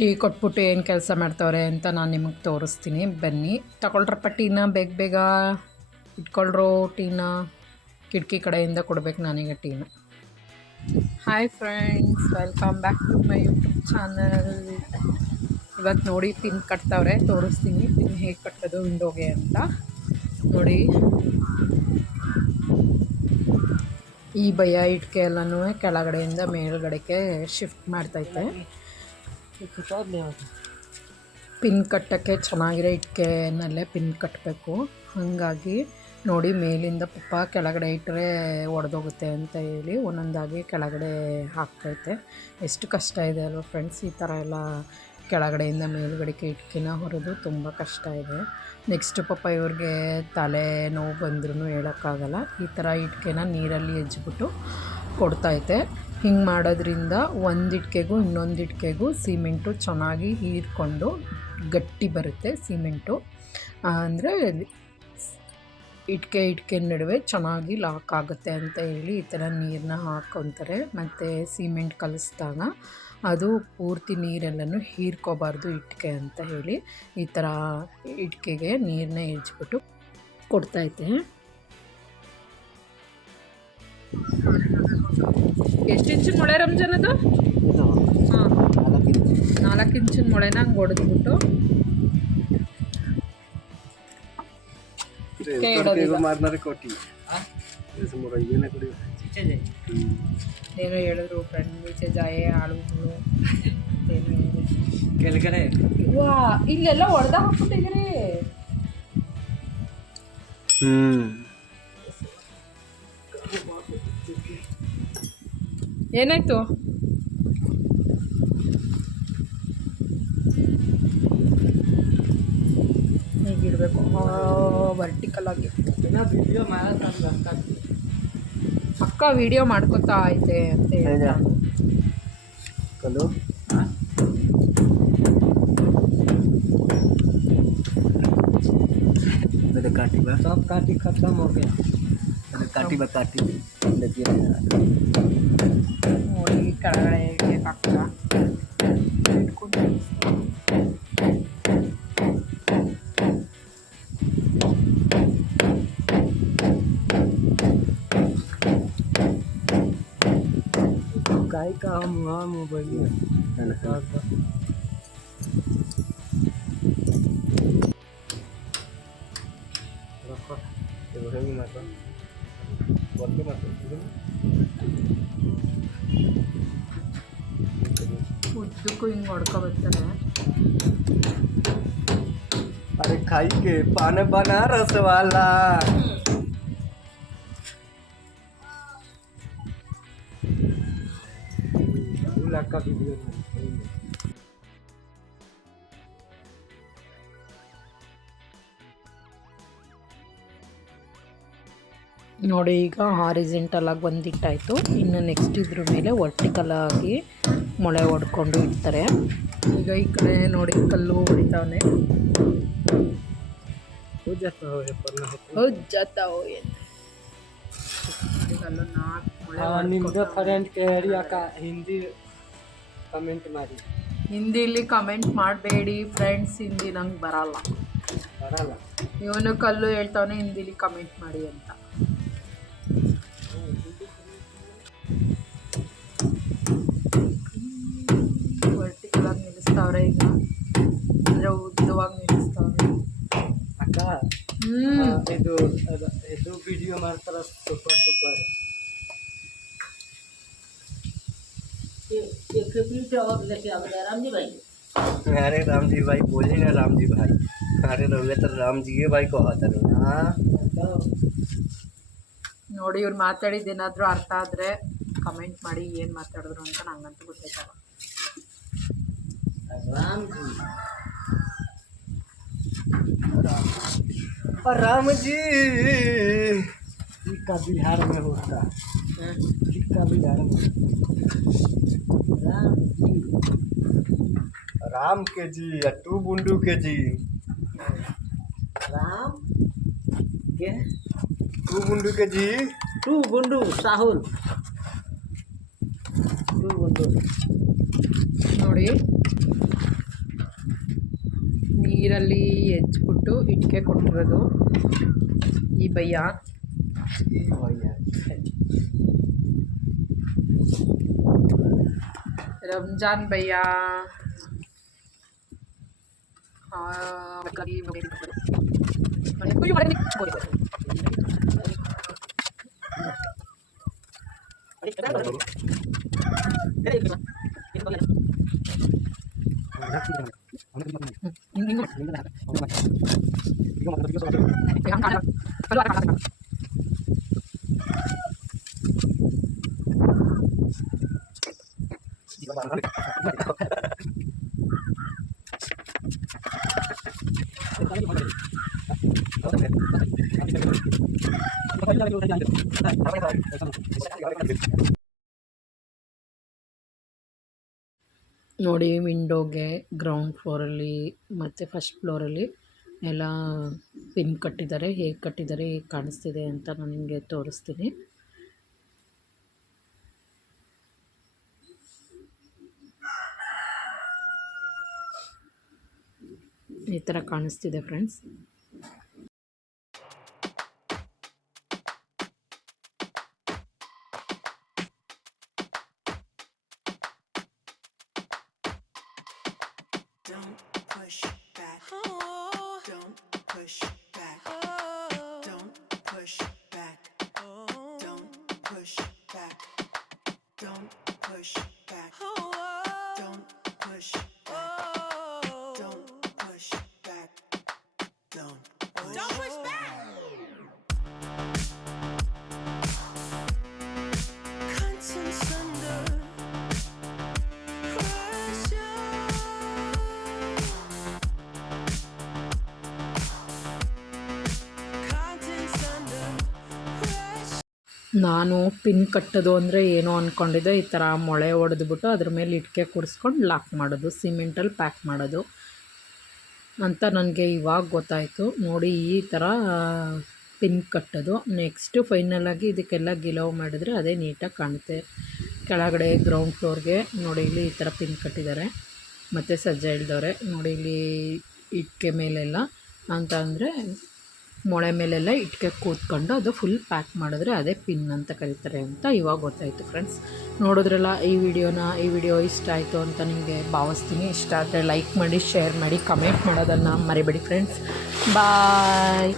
Tea ಕೊಟ್ಬಿಟ್ಟು ಏನು ಕೆಲಸ ಮಾಡ್ತವ್ರೆ ಅಂತ ನಾನು ನಿಮಗೆ ತೋರಿಸ್ತೀನಿ. ಬನ್ನಿ ತಗೊಳ್ರಪ್ಪ ಟೀನ, ಬೇಗ ಬೇಗ ಇಟ್ಕೊಳ್ರೋ ಟೀನ. ಕಿಟಕಿ ಕಡೆಯಿಂದ ಕೊಡ್ಬೇಕು ನಾನೀಗ ಟೀನ. Hi friends, welcome back to my YouTube channel. ಇವತ್ತು ನೋಡಿ ಪಿನ್ ಕಟ್ತವ್ರೆ, ತೋರಿಸ್ತೀನಿ ಪಿನ್ ಹೇಗೆ ಕಟ್ಟೋದು ವಿಂಡೋಗೆ ಅಂತ. ನೋಡಿ ಈ ಭಯ ಇಟ್ಕೆ ಎಲ್ಲನೂ ಕೆಳಗಡೆಯಿಂದ ಮೇಲ್ಗಡೆಗೆ ಶಿಫ್ಟ್ ಮಾಡ್ತೈತೆ. ಪಿನ್ ಕಟ್ಟೋಕ್ಕೆ ಚೆನ್ನಾಗಿರೋ ಇಟ್ಕೆನಲ್ಲೇ ಪಿನ್ ಕಟ್ಟಬೇಕು. ಹಾಗಾಗಿ ನೋಡಿ ಮೇಲಿಂದ ಪಪ್ಪ ಕೆಳಗಡೆ ಇಟ್ಟರೆ ಒಡೆದೋಗುತ್ತೆ ಅಂತ ಹೇಳಿ ಒಂದೊಂದಾಗಿ ಕೆಳಗಡೆ ಹಾಕ್ತೈತೆ. ಎಷ್ಟು ಕಷ್ಟ ಇದೆ ಅಲ್ವ ಫ್ರೆಂಡ್ಸ್, ಈ ಥರ ಎಲ್ಲ ಕೆಳಗಡೆಯಿಂದ ಮೇಲ್ಗಡೆಗೆ ಇಟ್ಕೆನ ಹೊರೋದು ತುಂಬ ಕಷ್ಟ ಇದೆ. ನೆಕ್ಸ್ಟ್ ಪಾಪ ಇವ್ರಿಗೆ ತಲೆ ನೋವು ಬಂದ್ರೂ ಹೇಳೋಕ್ಕಾಗಲ್ಲ. ಈ ಥರ ಇಟ್ಕೆನ ನೀರಲ್ಲಿ ಹೆಜ್ಬಿಟ್ಟು ಕೊಡ್ತೈತೆ. ಹಿಂಗೆ ಮಾಡೋದ್ರಿಂದ ಒಂದು ಇಟ್ಕೆಗೂ ಇನ್ನೊಂದು ಇಟ್ಕೆಗೂ ಸಿಮೆಂಟು ಚೆನ್ನಾಗಿ ಹೀರ್ಕೊಂಡು ಗಟ್ಟಿ ಬರುತ್ತೆ. ಸಿಮೆಂಟು ಅಂದರೆ ಇಟ್ಕೆ ನಡುವೆ ಚೆನ್ನಾಗಿ ಲಾಕ್ ಆಗುತ್ತೆ ಅಂತ ಹೇಳಿ ಈ ಥರ ನೀರನ್ನ ಹಾಕ್ಕೊತಾರೆ. ಮತ್ತು ಸಿಮೆಂಟ್ ಕಲಿಸಿದಾಗ ಅದು ಪೂರ್ತಿ ನೀರೆಲ್ಲನೂ ಹೀರ್ಕೋಬಾರ್ದು ಇಟ್ಕೆ ಅಂತ ಹೇಳಿ ಈ ಥರ ಇಟ್ಕೆಗೆ ನೀರನ್ನ ಹೆಜ್ಬಿಟ್ಟು ಕೊಡ್ತೈತೆ. ಎಷ್ಟು ಇಂಚಿನ ಮೊಳೆ ರಂಜಾನ್ ಅದು? ಹಾಂ, 4 ಇಂಚಿನ ಮೊಳೆನ ಹಂಗೆ ಹೊಡೆದ್ಬಿಟ್ಟು ಏನೋ ಹೇಳಿದ್ರು ಫ್ರೆಂಡ್, ನೀಚೆ ಜಾಯೆ ಆಳುಗಳು ಏನೋ ಕೆಳಗಡೆ ವಾ ಇಲ್ಲೆಲ್ಲ ಹೊಡೆದ ಹಾಕ್ಬಿಟ್ಟಿದ್ರಿ. ಏನಾಯ್ತು? ಹೀಗಿಡಬೇಕು ವರ್ಟಿಕಲ್ ಆಗಿ. ಅಕ್ಕ ವಿಡಿಯೋ ಮಾಡ್ಕೊತಾ ಐತೆ ಅಂತ ಹೇಳ್ತಾ काटी खत्म हो गया। काटी लगी ನೋಡಿ ಕೆಳಗಡೆ ಹಾಕ್ತಾ ಇಟ್ಕೊಂಡು गाय का मोबाइल ಉದ್ದಕ್ಕೂ ಹಿಂಗೆ ಹೊಡ್ಕೊಬರ್ತಾರೆ. अरे खाई के पान बनारस वाला का वीडियो ನೋಡಿ ಈಗ ಹಾರಿಜೆಂಟಲ್ ಆಗಿ ಬಂದಿಟ್ಟಾಯಿತು. ಇನ್ನು ನೆಕ್ಸ್ಟ್ ಇದ್ರ ಮೇಲೆ ವರ್ಟಿಕಲ್ ಆಗಿ ಮೊಳೆ ಹೊಡ್ಕೊಂಡು ಇಡ್ತಾರೆ. ಈಗ ಈ ಕಡೆ ನೋಡಿ ಕಲ್ಲು ಹೊಡಿತಾವನೆ. ಹಿಂದಿಲಿ ಕಮೆಂಟ್ ಮಾಡಬೇಡಿ ಫ್ರೆಂಡ್ಸ್, ಹಿಂದಿ ನಂಗೆ ಬರಲ್ಲ. ಇವನು ಕಲ್ಲು ಹೇಳ್ತಾವನೆ ಹಿಂದಿಲಿ ಕಮೆಂಟ್ ಮಾಡಿ ಅಂತ. ವರ್ಟಿಕಲ್ ಆಗಿ ನಿಲ್ಲಿಸ್ತಾವ್ರೆ ಈಗ, ಅಂದರೆ ಉದ್ದವಾಗಿ ನಿಲ್ಲಿಸ್ತಾವ್ರೆ ಅಕ್ಕ. ಇದು ವಿಡಿಯೋ ಮಾಡ್ತಾರ ಸೂಪರ್. अरे राम जी भाई बोले ना, राम जी भाई। अरे रहे तो राम जी भाई को ನೋಡಿ ಇವ್ರು ಮಾತಾಡಿದ್ದೇನಾದರೂ ಅರ್ಥ ಆದರೆ ಕಮೆಂಟ್ ಮಾಡಿ ಏನು ಮಾತಾಡಿದ್ರು ಅಂತ ನಂಗಂತೂ ಗೊತ್ತಾಗಲ್ಲ. राम जी का बिहार में होता का बिहार में राम के जी टू बुंडू के जी राम के टू बुंडू के जी टू बुंडू साहुल टू बुंडू ನೋಡಿ ಸಿಮೆಂಟಲ್ಲಿ ಹೆಚ್ಬಿಟ್ಟು ಇಟ್ಟಿಗೆ ಕೊಟ್ಟಿರೋದು ಈ ಭಯ್ಯ. ರಂಜಾನ್ ಭಯ್ಯ ನೋಡಿ. ವಿಂಡೋಗೆ ಗ್ರೌಂಡ್ ಫ್ಲೋರಲ್ಲಿ ಮತ್ತು ಫಸ್ಟ್ ಫ್ಲೋರಲ್ಲಿ ಎಲ್ಲ ಪಿನ್ ಕಟ್ಟಿದ್ದಾರೆ. ಹೇಗೆ ಕಟ್ಟಿದ್ದಾರೆ, ಹೇಗೆ ಕಾಣಿಸ್ತಿದೆ ಅಂತ ನಾನು ನಿಮಗೆ ತೋರಿಸ್ತೀನಿ. ಈ ಥರ ಕಾಣಿಸ್ತಿದೆ friends. Don't push back. Oh. Don't push back. Oh. Don't push back. Oh. Don't push back. Don't push back. Oh. Don't push back. Oh. Don't push back. Don't push back. Conscience under pressure. ನಾನು pin ಕಟ್ಟೋದು ಅಂದರೆ ಏನೋ ಅಂದ್ಕೊಂಡಿದ್ದೆ. ಈ ಥರ ಮೊಳೆ ಹೊಡೆದ್ಬಿಟ್ಟು ಅದ್ರ ಮೇಲೆ ಇಟ್ಟಿಗೆ ಕೂರಿಸ್ಕೊಂಡು ಲಾಕ್ ಮಾಡೋದು, ಸಿಮೆಂಟಲ್ಲಿ ಪ್ಯಾಕ್ ಮಾಡೋದು ಅಂತ ನನಗೆ ಇವಾಗ ಗೊತ್ತಾಯಿತು. ನೋಡಿ, ಈ ಥರ ಪಿನ್ ಕಟ್ಟೋದು. ನೆಕ್ಸ್ಟು ಫೈನಲಾಗಿ ಇದಕ್ಕೆಲ್ಲ ಗಿಲವ್ ಮಾಡಿದ್ರೆ ಅದೇ ನೀಟಾಗಿ ಕಾಣುತ್ತೆ. ಕೆಳಗಡೆ ಗ್ರೌಂಡ್ ಫ್ಲೋರ್ಗೆ ನೋಡಿ, ಇಲ್ಲಿ ಈ ಥರ ಪಿನ್ ಕಟ್ಟಿದ್ದಾರೆ ಮತ್ತು ಸಜ್ಜೆ ಇಳ್ದವ್ರೆ. ನೋಡಿ, ಇಲ್ಲಿ ಇಟ್ಟಿಗೆ ಮೇಲೆಲ್ಲ ಅಂತ ಅಂದರೆ ಮೊಳೆ ಮೇಲೆಲ್ಲ ಇಟ್ಟಿಗೆ ಕೂತ್ಕೊಂಡು ಅದು ಫುಲ್ ಪ್ಯಾಕ್ ಮಾಡಿದ್ರೆ ಅದೇ ಪಿನ್ ಅಂತ ಕರೀತಾರೆ ಅಂತ ಇವಾಗ ಗೊತ್ತಾಯಿತು ಫ್ರೆಂಡ್ಸ್. ನೋಡಿದ್ರಲ್ಲ ಈ ವಿಡಿಯೋ ಇಷ್ಟ ಆಯಿತು ಅಂತ ನಿಮಗೆ ಭಾವಿಸ್ತೀನಿ. ಇಷ್ಟ ಆದರೆ ಲೈಕ್ ಮಾಡಿ, ಶೇರ್ ಮಾಡಿ, ಕಮೆಂಟ್ ಮಾಡೋದನ್ನು ಮರಿಬೇಡಿ ಫ್ರೆಂಡ್ಸ್. ಬಾಯ್.